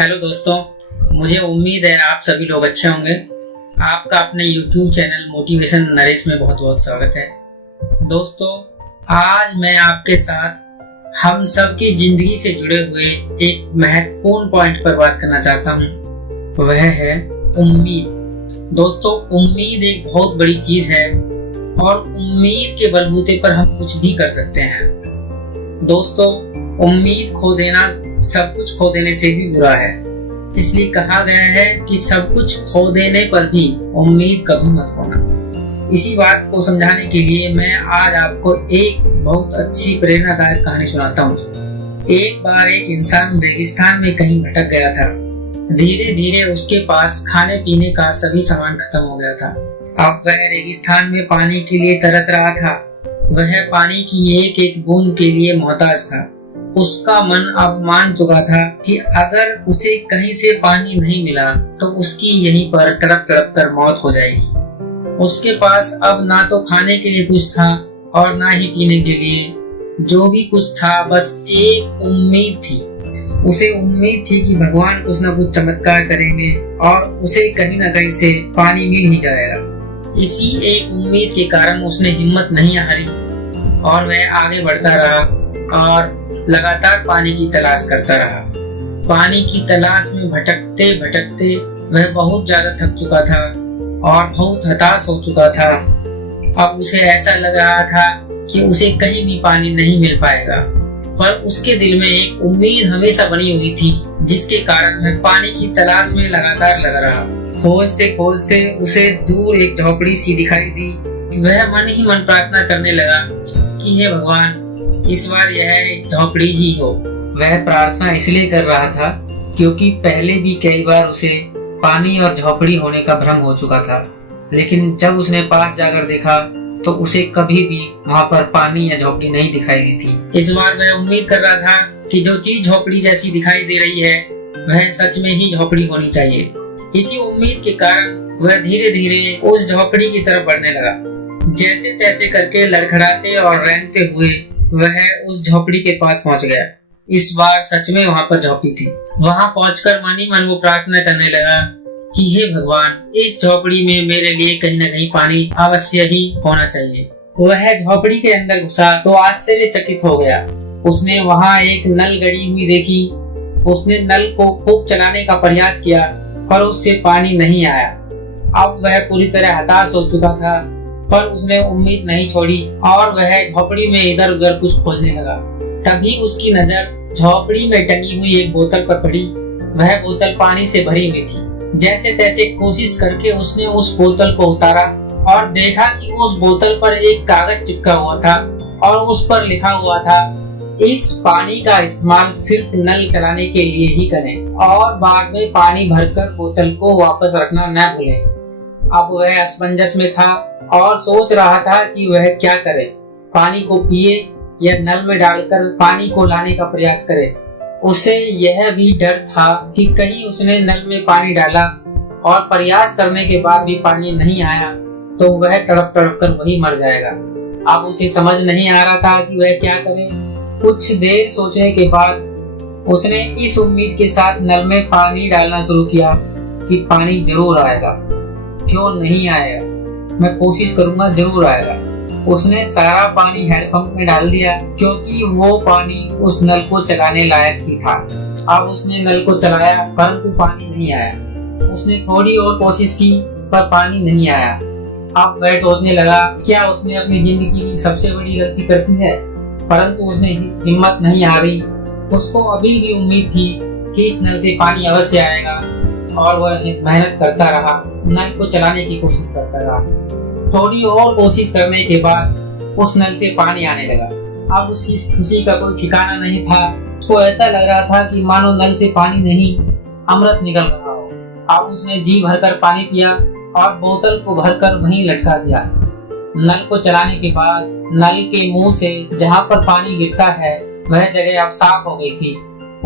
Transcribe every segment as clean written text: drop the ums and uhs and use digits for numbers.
Hello दोस्तों, मुझे उम्मीद है आप सभी लोग अच्छे होंगे। आपका अपने YouTube चैनल मोटिवेशन नरेश में बहुत बहुत स्वागत है। दोस्तों, आज मैं आपके साथ हम सबकी जिंदगी से जुड़े हुए एक महत्वपूर्ण पॉइंट पर बात करना चाहता हूँ। वह है उम्मीद। दोस्तों, उम्मीद एक बहुत बड़ी चीज है और उम्मीद के बलबूते पर हम कुछ भी कर सकते हैं। दोस्तों, उम्मीद खो देना सब कुछ खो देने से भी बुरा है। इसलिए कहा गया है कि सब कुछ खो देने पर भी उम्मीद कभी मत खोना। इसी बात को समझाने के लिए मैं आज आपको एक बहुत अच्छी प्रेरणादायक कहानी सुनाता हूँ। एक बार एक इंसान रेगिस्तान में कहीं भटक गया था। धीरे धीरे उसके पास खाने पीने का सभी सामान खत्म हो गया था। अब वह रेगिस्तान में पानी के लिए तरस रहा था। वह पानी की एक एक बूंद के लिए मोहताज था। उसका मन अब मान चुका था कि अगर उसे कहीं से पानी नहीं मिला तो उसकी यहीं पर तड़प तड़प कर मौत हो जाएगी। उसके पास अब ना तो खाने के लिए कुछ था और ना ही पीने के लिए। जो भी कुछ था बस एक उम्मीद थी। उसे उम्मीद थी कि भगवान कुछ न कुछ चमत्कार करेंगे और उसे कहीं न कहीं से पानी मिल ही जाएगा। इसी एक उम्मीद के कारण उसने हिम्मत नहीं हारी और वह आगे बढ़ता रहा और लगातार पानी की तलाश करता रहा। पानी की तलाश में भटकते भटकते वह बहुत ज्यादा थक चुका था और बहुत हताश हो चुका था। अब उसे ऐसा लग रहा था कि उसे कहीं भी पानी नहीं मिल पाएगा, पर उसके दिल में एक उम्मीद हमेशा बनी हुई थी, जिसके कारण वह पानी की तलाश में लगातार लगा रहा। खोजते खोजते उसे दूर एक झोपड़ी सी दिखाई दी। वह मन ही मन प्रार्थना करने लगा कि हे भगवान, इस बार यह झोपड़ी ही हो। वह प्रार्थना इसलिए कर रहा था क्योंकि पहले भी कई बार उसे पानी और झोपड़ी होने का भ्रम हो चुका था, लेकिन जब उसने पास जाकर देखा तो उसे कभी भी वहाँ पर पानी या झोपड़ी नहीं दिखाई दी थी। इस बार वह उम्मीद कर रहा था कि जो चीज झोपड़ी जैसी दिखाई दे रही है वह सच में ही झोपड़ी होनी चाहिए। इसी उम्मीद के कारण वह धीरे धीरे उस झोपड़ी की तरफ बढ़ने लगा। जैसे तैसे करके लड़खड़ाते और रेंगते हुए वह उस झोपड़ी के पास पहुंच गया। इस बार सच में वहां पर झोपड़ी थी। वहां पहुंचकर मन ही मन वो प्रार्थना करने लगा कि हे भगवान, इस झोपड़ी में मेरे लिए कहीं न कहीं पानी अवश्य ही होना चाहिए। वह झोपड़ी के अंदर घुसा तो आश्चर्यचकित हो गया। उसने वहां एक नल गड़ी हुई देखी। उसने नल को खूब चलाने का प्रयास किया पर उससे पानी नहीं आया। अब वह पूरी तरह हताश हो चुका था, पर उसने उम्मीद नहीं छोड़ी और वह झोपड़ी में इधर उधर कुछ खोजने लगा। तभी उसकी नजर झोपड़ी में टंगी हुई एक बोतल पर पड़ी। वह बोतल पानी से भरी हुई थी। जैसे तैसे कोशिश करके उसने उस बोतल को उतारा और देखा कि उस बोतल पर एक कागज चिपका हुआ था और उस पर लिखा हुआ था, इस पानी का इस्तेमाल सिर्फ नल चलाने के लिए ही करें और बाद में पानी भरकर बोतल को वापस रखना न भूलें। अब वह असमंजस में था और सोच रहा था कि वह क्या करे, पानी को पिए या नल में डालकर पानी को लाने का प्रयास करे। उसे यह भी डर था कि कहीं उसने नल में पानी डाला और प्रयास करने के बाद भी पानी नहीं आया तो वह तड़प तड़प कर वही मर जाएगा। अब उसे समझ नहीं आ रहा था कि वह क्या करे। कुछ देर सोचने के बाद उसने इस उम्मीद के साथ नल में पानी डालना शुरू किया कि पानी जरूर आएगा। क्यों नहीं आएगा, मैं कोशिश करूंगा, जरूर आएगा। उसने सारा पानी हैंडपंप में डाल दिया क्योंकि वो पानी उस नल को चलाने लायक ही था। अब उसने नल को चलाया परंतु पानी नहीं आया। उसने थोड़ी और कोशिश की पर पानी नहीं आया। अब वह सोचने लगा क्या उसने अपनी जिंदगी की सबसे बड़ी गलती कर दी है, परंतु उसने हिम्मत नहीं हारी। उसको अभी भी उम्मीद थी कि इस नल से पानी अवश्य आएगा और वह मेहनत करता रहा, नल को चलाने की कोशिश करता रहा। थोड़ी और कोशिश करने के बाद उस नल से पानी आने लगा। अब उसकी खुशी का कोई ठिकाना नहीं था। उसको ऐसा लग रहा था कि मानो नल से पानी नहीं, अमृत निकल रहा हो। अब उसने जी भरकर पानी पिया और बोतल को भरकर वहीं लटका दिया। नल को चलाने के बाद नल के मुंह से जहाँ पर पानी गिरता है वह जगह अब साफ हो गई थी।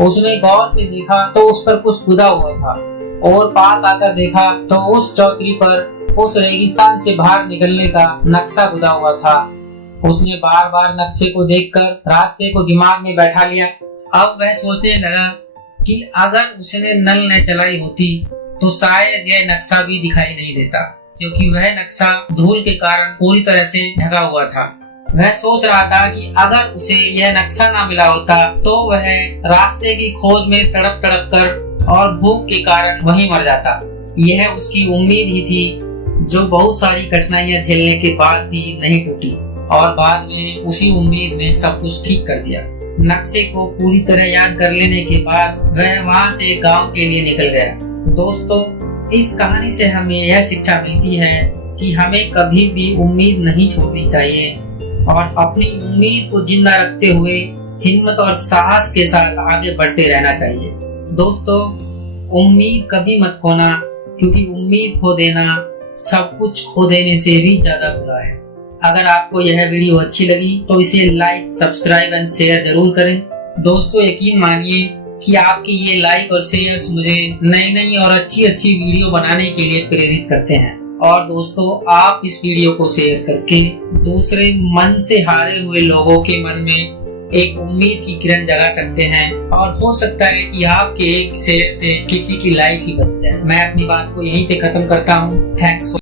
उसने गौर से देखा तो उस पर कुछ खुदा हुआ था और पास आकर देखा तो उस चौतरी पर उस रेगिस्तान से बाहर निकलने का नक्शा खुदा हुआ था। उसने बार बार नक्शे को देखकर रास्ते को दिमाग में बैठा लिया। अब वह सोचने लगा कि अगर उसने नल न चलाई होती तो शायद यह नक्शा भी दिखाई नहीं देता, क्योंकि वह नक्शा धूल के कारण पूरी तरह से ढका हुआ था। वह सोच रहा था कि अगर उसे यह नक्शा ना मिला होता तो वह रास्ते की खोज में तड़प तड़प कर और भूख के कारण वहीं मर जाता। यह उसकी उम्मीद ही थी, जो बहुत सारी कठिनाइयां झेलने के बाद भी नहीं टूटी और बाद में उसी उम्मीद ने सब कुछ ठीक कर दिया। नक्शे को पूरी तरह याद कर लेने के बाद वह वहां से गांव के लिए निकल गया। दोस्तों, इस कहानी से हमें यह शिक्षा मिलती है कि हमें कभी भी उम्मीद नहीं छोड़नी चाहिए और अपनी उम्मीद को जिंदा रखते हुए हिम्मत और साहस के साथ आगे बढ़ते रहना चाहिए। दोस्तों, उम्मीद कभी मत खोना, क्योंकि उम्मीद खो देना सब कुछ खो देने से भी ज्यादा बुरा है। अगर आपको यह वीडियो अच्छी लगी तो इसे लाइक, सब्सक्राइब एंड शेयर जरूर करें। दोस्तों, यकीन मानिए कि आपके ये लाइक और शेयर्स मुझे नई नई और अच्छी अच्छी वीडियो बनाने के लिए प्रेरित करते हैं। और दोस्तों, आप इस वीडियो को शेयर करके दूसरे मन से हारे हुए लोगों के मन में एक उम्मीद की किरण जगा सकते हैं और हो सकता है कि आपके एक शेयर से किसी की लाइफ ही बदल जाए। मैं अपनी बात को यहीं पे खत्म करता हूँ। थैंक्स।